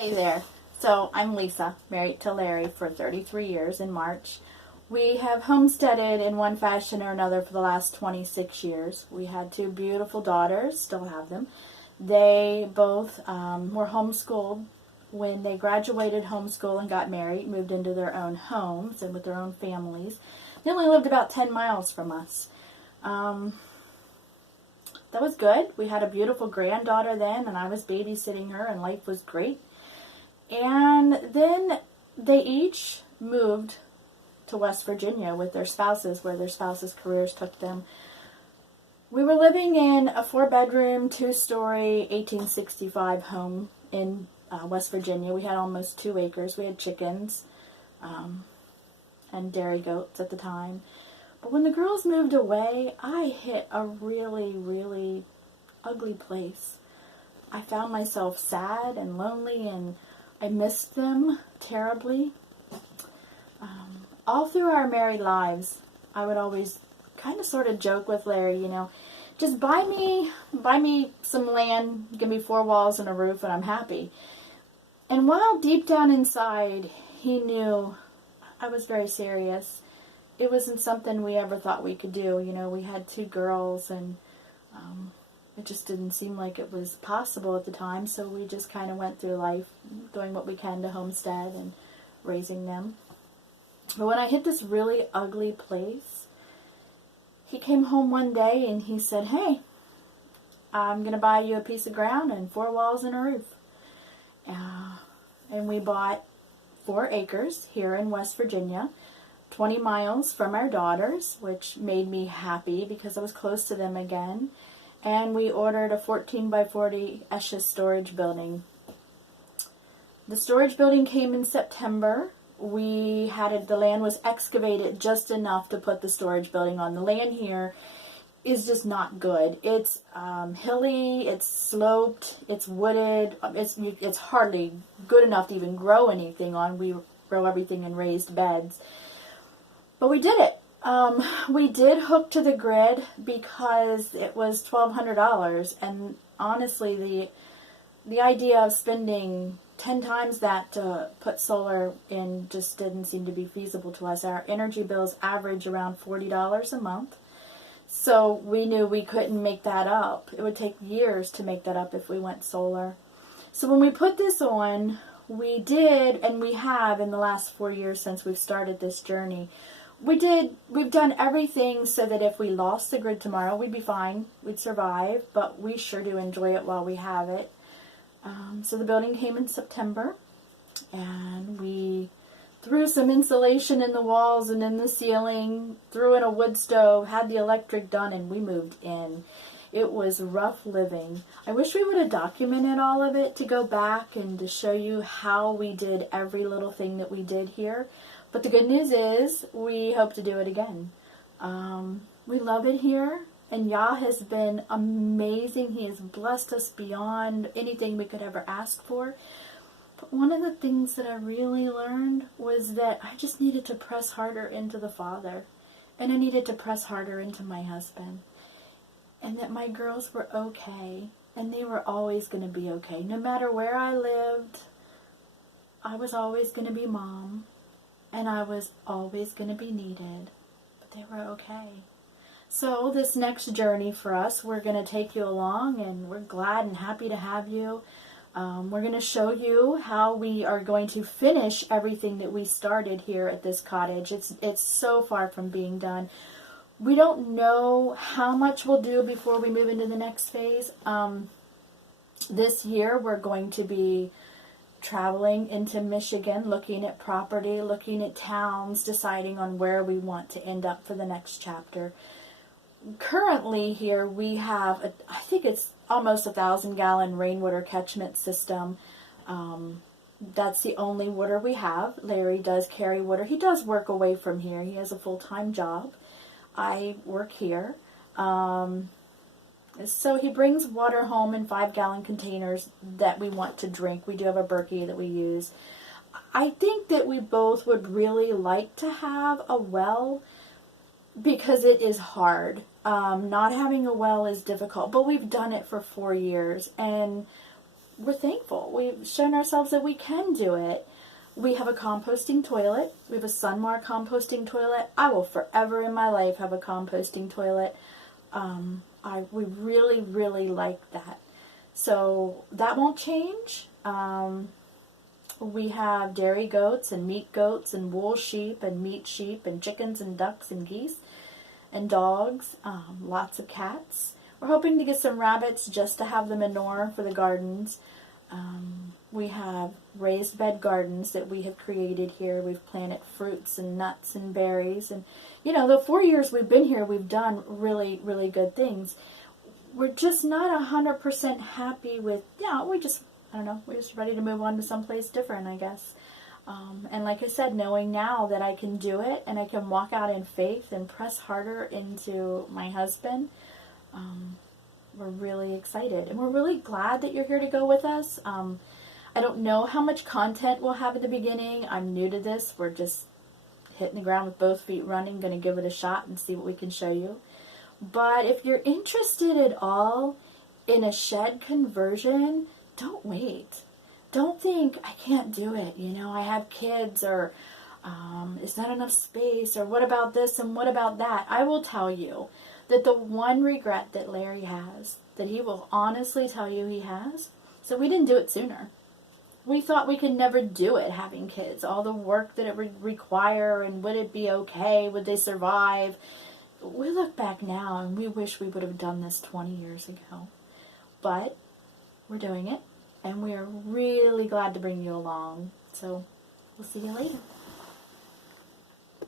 Hey there. So I'm Lisa, married to Larry for 33 years in March. We have homesteaded in one fashion or another for the last 26 years. We had two beautiful daughters, still have them. They both were homeschooled. When they graduated homeschool and got married, moved into their own homes and with their own families. They only lived about 10 miles from us. That was good. We had a beautiful granddaughter then, and I was babysitting her, and life was great. And then they each moved to West Virginia with their spouses, where their spouses' careers took them. We were living in a 4-bedroom, 2-story, 1865 home in West Virginia. We had almost 2 acres. We had chickens and dairy goats at the time. But when the girls moved away, I hit a really, really ugly place. I found myself sad and lonely, and I missed them terribly. All through our married lives, I would always kind of sort of joke with Larry, just buy me some land, give me 4 walls and a roof, and I'm happy. And while deep down inside, he knew I was very serious, it wasn't something we ever thought we could do. We had 2 girls, and it just didn't seem like it was possible at the time, so we just kind of went through life doing what we can to homestead and raising them. But when I hit this really ugly place, he came home one day and he said, "Hey, I'm going to buy you a piece of ground and 4 walls and a roof." And we bought 4 acres here in West Virginia, 20 miles from our daughters, which made me happy because I was close to them again. And we ordered a 14 by 40 ESHA storage building. The storage building came in September. The land was excavated just enough to put the storage building on. The land here is just not good. It's hilly, it's sloped, it's wooded. It's hardly good enough to even grow anything on. We grow everything in raised beds. But we did it. We did hook to the grid because it was $1,200, and honestly, the idea of spending 10 times that to put solar in just didn't seem to be feasible to us. Our energy bills average around $40 a month, so we knew we couldn't make that up. It would take years to make that up if we went solar. So when we put this on, we did, and we have in the last 4 years since we've started this journey, we've done everything so that if we lost the grid tomorrow, we'd be fine, we'd survive, but we sure do enjoy it while we have it. So the building came in September, and we threw some insulation in the walls and in the ceiling, threw in a wood stove, had the electric done, and we moved in. It was rough living. I wish we would have documented all of it to go back and to show you how we did every little thing that we did here. But the good news is we hope to do it again. We love it here, and Yah has been amazing. He has blessed us beyond anything we could ever ask for. But one of the things that I really learned was that I just needed to press harder into the Father, and I needed to press harder into my husband, and that my girls were okay, and they were always going to be okay. No matter where I lived, I was always going to be mom. And I was always going to be needed, but they were okay. So this next journey for us, we're going to take you along, and we're glad and happy to have you. We're going to show you how we are going to finish everything that we started here at this cottage. It's so far from being done. We don't know how much we'll do before we move into the next phase. This year we're going to be traveling into Michigan, looking at property, looking at towns, deciding on where we want to end up for the next chapter. Currently here we have, I think it's almost 1,000-gallon rainwater catchment system. That's the only water we have. Larry does carry water. He does work away from here. He has a full-time job. I work here. So he brings water home in 5-gallon containers that we want to drink. We do have a Berkey that we use. I think that we both would really like to have a well because it is hard. Not having a well is difficult, but we've done it for 4 years, and we're thankful. We've shown ourselves that we can do it. We have a composting toilet. We have a Sunmar composting toilet. I will forever in my life have a composting toilet. We really, really like that. So that won't change. We have dairy goats and meat goats and wool sheep and meat sheep and chickens and ducks and geese and dogs, lots of cats. We're hoping to get some rabbits just to have the manure for the gardens. We have raised bed gardens that we have created here. We've planted fruits and nuts and berries. And, you know, the 4 years we've been here, we've done really, really good things. We're just not 100% happy with, we're just ready to move on to someplace different, I guess. And like I said, knowing now that I can do it and I can walk out in faith and press harder into my husband, we're really excited. And we're really glad that you're here to go with us. I don't know how much content we'll have at the beginning. I'm new to this. We're just hitting the ground with both feet running, going to give it a shot and see what we can show you. But if you're interested at all in a shed conversion, don't wait. Don't think, I can't do it. You know, I have kids, or is not enough space, or what about this and what about that? I will tell you that the one regret that Larry has, that he will honestly tell you he has, so we didn't do it sooner. We thought we could never do it, having kids. All the work that it would require, and would it be okay? Would they survive? We look back now and we wish we would have done this 20 years ago. But we're doing it, and we are really glad to bring you along. So we'll see you later.